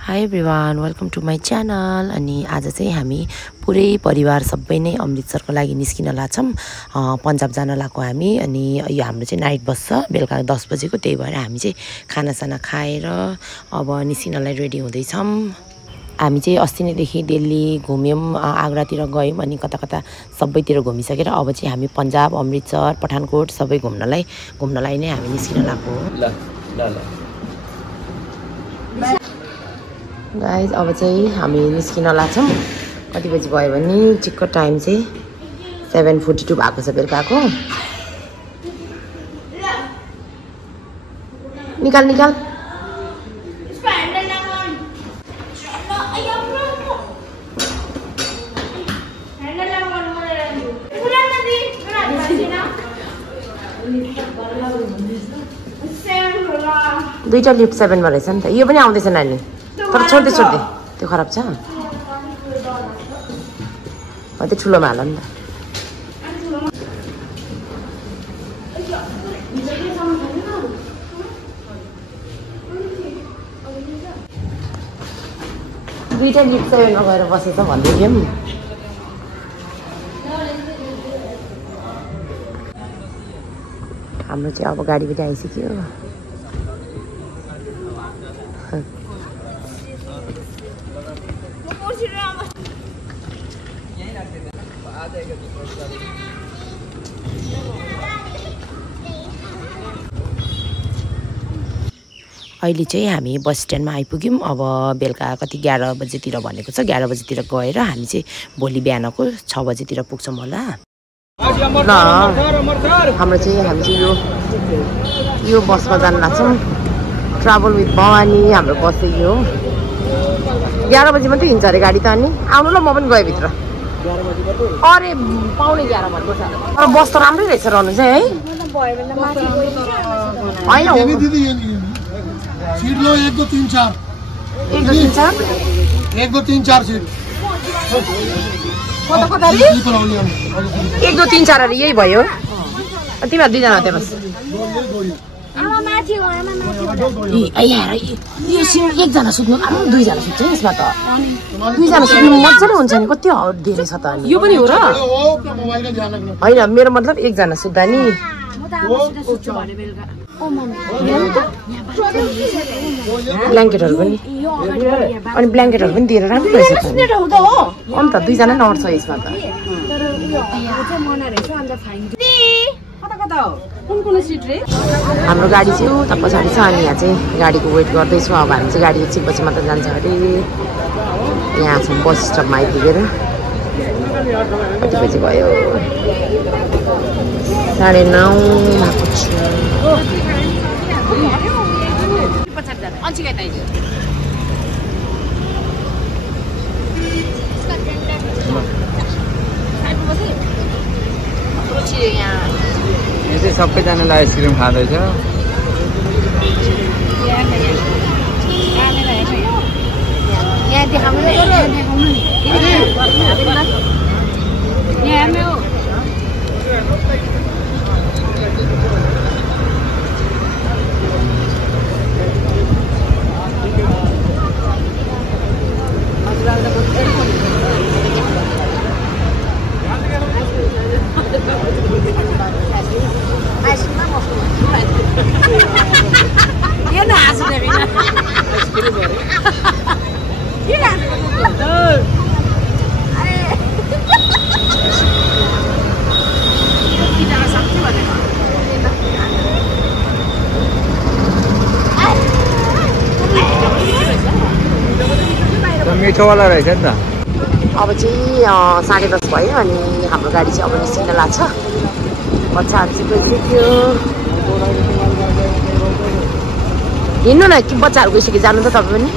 High everyone, welcome to my channel. अनि आज चाहिँ हामी पुरै परिवार सबै नै अमृतसरको लागि निस्किन लाग्छौँ। पन्जाब जान लागेको हामी। अनि यो हाम्रो चाहिँ नाइट बस छ, बेलुका 10 बजेको। त्यही भएर हामी चाहिँ खानासाना खाएर अब निस्किनलाई रेडी हुँदैछौँ। हामी चाहिँ अस्ति नैदेखि दिल्ली घुम्यौँ, आगरातिर गयौँ, अनि कता कता सबैतिर घुमिसकेर अब चाहिँ हामी पन्जाब, अमृतसर, पठानकोट सबै घुम्नलाई नै हामी निस्किन लागेको हो। गाइज अब चाहिँ हामी निस्किन लाग्छौँ। कति बजी भयो भने ठिक्क टाइम चाहिँ 7:42 भएको छ बेलुकाको। निकाल दुईटा लिफ्ट 7 मा रहेछ नि त। यो पनि आउँदैछ नानी, तर छोड्दै त्यो खराब छ। त्यो ठुलोमा हाल नि त। दुईटा लिफ्ट 7 मा गएर बसेछ भन्दै थियौँ। हाम्रो चाहिँ अब गाडी पनि आइसक्यो। अहिले चाहिँ हामी बस स्ट्यान्डमा आइपुग्यौँ। अब बेलुका कति 11 बजेतिर भनेको छ। 11 बजेतिर गएर हामी चाहिँ भोलि बिहानको 6 बजेतिर पुग्छौँ होला। ल हामी चाहिँ यो बसमा जान लाग्छौँ। ट्राभल विथ भवानी हाम्रो बस चाहिँ यो 11 बजी मात्रै हिँड्छ अरे गाडी त। अनि आउनु ल, म पनि गएँ भित्र। अरे पाउने 11 भनेको छ। तर बस त राम्रै रहेछ रहनु चाहिँ है। होइन सीट लो 1 2 3 4 1 2 3 4 1 2 3 4 सीट। 1 2 3 4 अरे यही भयो। तिमीहरू दुईजना त्यहाँ बस। एकजना सुत्नु, दुईजना सुत्छ यसमा त। दुईजना सुत्नु मजाले हुन्छ नि। कति धेरै छ त। यो पनि हो र होइन, मेरो मतलब एकजना सुत्दा नि। ब्ल्याङ्केटहरू पनि, अनि ब्ल्याङ्केटहरू पनि दिएर राम्रो रहेछ त। अन्त दुईजना नै अट्छ यसमा त। हाम्रो गाडी चाहिँ उता पछाडि छ। अनि यहाँ चाहिँ गाडीको वेट गर्दैछु। अब हामी चाहिँ गाडी एकछिनपछि मात्र जान्छ अरे। यहाँ छौँ बस स्टपमा आइपुगेर। कति बजी भयो? 9:30 भएको छ। सबैजनालाई आइसक्रिम खाँदैछ। मिठोवाला रहेछ नि त। अब चाहिँ 10:30 भयो। अनि हाम्रो गाडी चाहिँ अब निस्किन लाग्छ। बच्चाहरू चाहिँ गइसक्यो। हिँड्नु न कि बच्चाहरू गइसक्यो। जानु त तपाईँ पनि।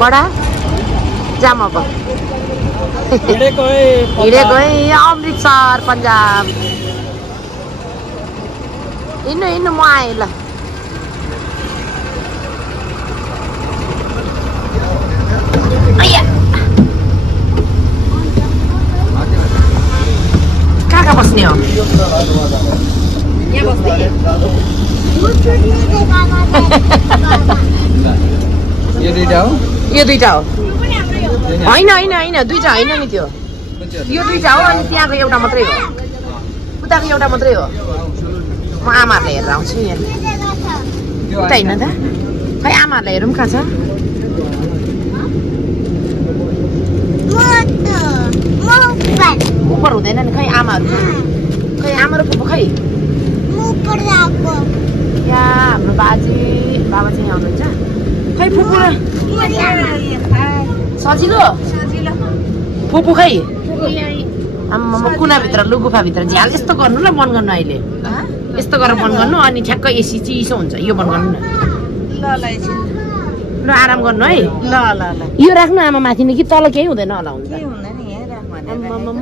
बडा जाम अब हिँडेको है अमृतसर पन्जाब। हिँड्नु म आएँ ल। कहाँ बस्ने हो? यहाँ बस्ने दुईटा हो यो दुईटा हो होइन होइन होइन दुईटा होइन नि त्यो यो दुईटा हो अनि त्यहाँको एउटा मात्रै हो उताको एउटा मात्रै हो म आमाहरूलाई हेरेर आउँछु यहाँ उता होइन त खै आमाहरूलाई हेरौँ कहाँ छ उपर हुँदैन नि खै आमाहरू खै आमा र फुपू खै यहाँ हाम्रो बाबा चाहिँ आउनुहुन्छ खै फुपू र सजिलो फुपू खै आमा कुनाभित्र लुगुफाभित्र झ्याल यस्तो गर्नु ल बन्द गर्नु अहिले यस्तो गरेर बन्द गर्नु अनि ठ्याक्क एसी चिसो हुन्छ यो बन्द गर्नु न ल आराम गर्नु है यो राख्नु आमा माथि नै कि तल केही हुँदैन होला हुन्छ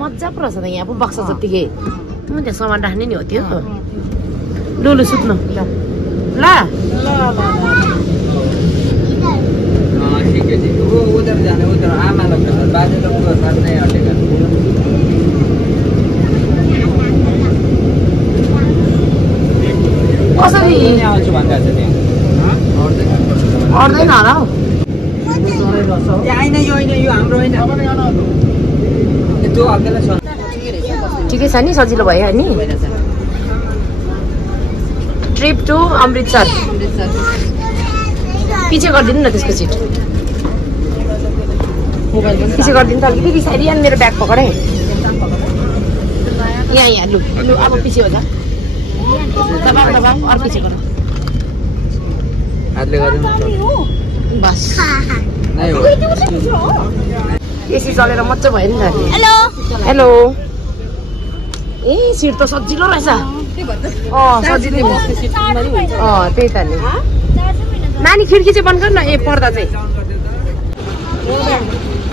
मजा पो रहेछ त यहाँ पो बक्सा जत्तिकै त्यहाँ सामान राख्ने नि हो त्यो लु सुत्नु ल उधर जाने उधर आमा लोग बाजे लोग को साथ नहीं हटेगा कसरी आउँछु भन्दा छ नि अर्दैन होला हौ होइन यो हाम्रो होइन जो हल्केलाई ठिकै छ नि सजिलो भयो नि ट्रिप टु अमृतसर पछि गरिदिनु न त्यसको सिट पछि गरिदिनु त अलिकति रिसाइरी अनि मेरो ब्याग पकडे यहाँ लु अब पछि हो त तपाईँ अरू पछि गर हातले गर्दैन बस एसी चलेर मजा भयो नि त हेलो ए सिट त सजिलो रहेछ सजिलो त्यही त नि नानी खिड्की चाहिँ बन्द गर न ए पर्दा चाहिँ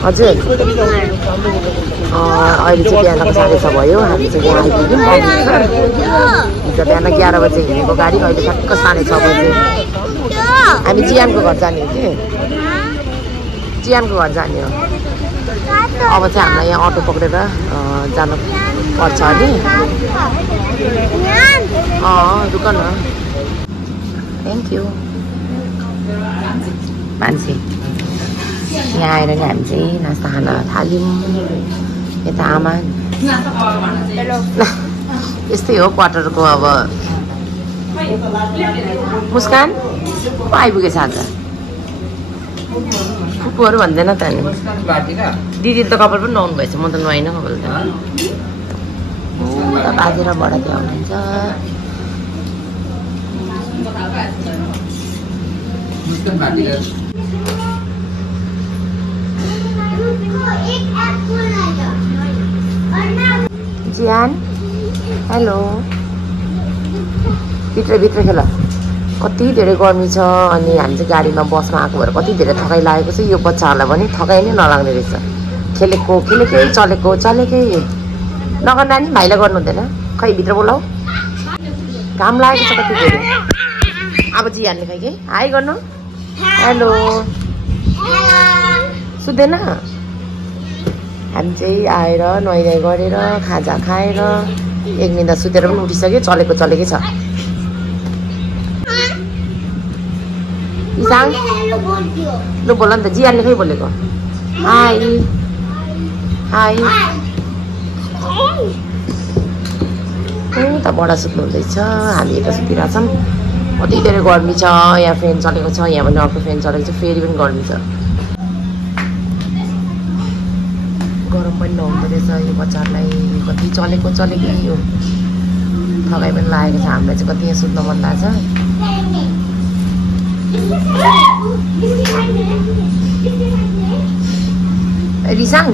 हजुर अहिले चाहिँ बिहानको 6:30 भयो हामी चाहिँ यहाँ आइपुग्यौँ हिजो बिहान 11 बजे हिँडेको गाडी अहिले ठ्याक्क 6:30 बजे हामी जियानको घर जाने हो कि जियानको घर जाने हो अब चाहिँ हामीलाई यहाँ अटो पक्रेर जानु पर्छ अनि रुक न थ्याङ्क यू मान्छे यहाँ आएर नि हामी चाहिँ नास्ता खान थाल्यौँ यता आमा यस्तै हो क्वार्टरको अब मुस्कान को आइपुगेछ आज फुपूहरू भन्दैन त नि दिदीले त कपाल पनि नुहाउनु भएछ म त नुहाइनँ कपाल त बाजे र बडा त्यहाँ हुनुहुन्छ जियान हेलो भित्र खेल कति धेरै गर्मी छ अनि हामी चाहिँ गाडीमा बसमा आएको भएर कति धेरै थकाइ लागेको छ यो बच्चाहरूलाई पनि थकाइ नै नलाग्ने रहेछ खेलेकै चलेकै नगर नानी भाइलाई गर्नु हुँदैन खै भित्र बोलाऊ घाम लागेको छ कति धेरै अब जियानले खै के हाई गर्नु हेलो सुत्दैन हामी चाहिँ आएर नुहाइधुवाइ गरेर खाजा खाएर एक निदा सुतेर पनि उठिसक्यो चलेकै छ इसाङ लु बोल नि त जियानले खै बोलेको हाई त बडा सुत्नु हुँदैछ हामी यता सुतिरहेछौँ कति धेरै गर्मी छ यहाँ फ्यान चलेको छ यहाँ पनि अर्को फ्यान चलेको छ फेरि पनि गर्मी छ गरम पनि नहुँदो रहेछ यो बच्चाहरूलाई कति चलेकै हो थकाइ पनि लागेको छ हामीलाई चाहिँ कति यहाँ सुत्न मन लाग्छ रिसाङ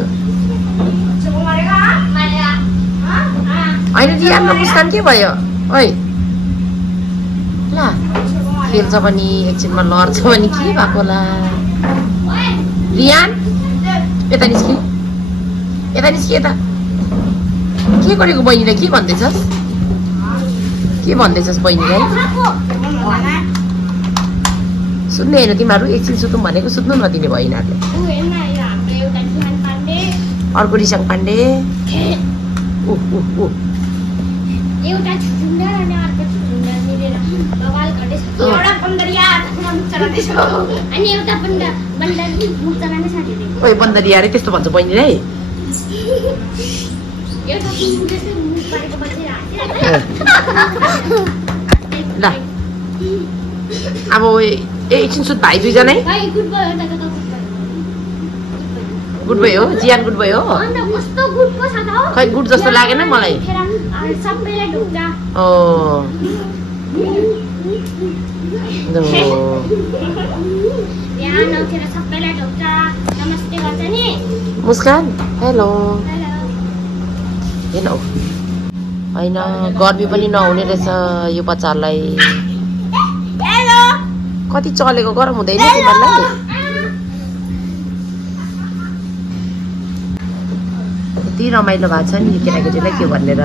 होइन जियान र मुस्कान के भयो ओइ ल खेल्छ पनि एकछिनमा लड्छ पनि के भएको होला रियान यता निस्कि यता के गरेको बहिनीलाई के भन्दैछस् बहिनीलाई सुन्ने होइन तिमीहरू एकछिन सुतौँ भनेको सुत्नु नदिने भयो यिनीहरूले अर्को रिसाङ पाण्डे बवाल गर्दैछ एउटा बन्दरिया मुख चलाउँदैछ अनि एउटा बन्दर मुख चलाउने साथीले ओइ बन्दरिया रे त्यस्तो भन्छ बहिनीले एउटा मुखले मुख पारेको बसिरहेको ल अब एकछिन सुत भाइ दुईजना भाइ गुड भयो गुड भयो जियान गुड भयो अन्त कस्तो गुड पो छ त खै गुड जस्तो लागेन मलाई सबैलाई ढोक्छ ओ यहाँ नउठेर सबैलाई ढोक्छ नमस्ते गर्छ नि मुस्कान हेलो हेन होइन गर्मी पनि नहुने रहेछ यो बच्चालाई हेलो कति चलेको गरम हुँदैन तिमीहरूलाई यति रमाइलो भएको छ नि केटाकेटीलाई के भनेर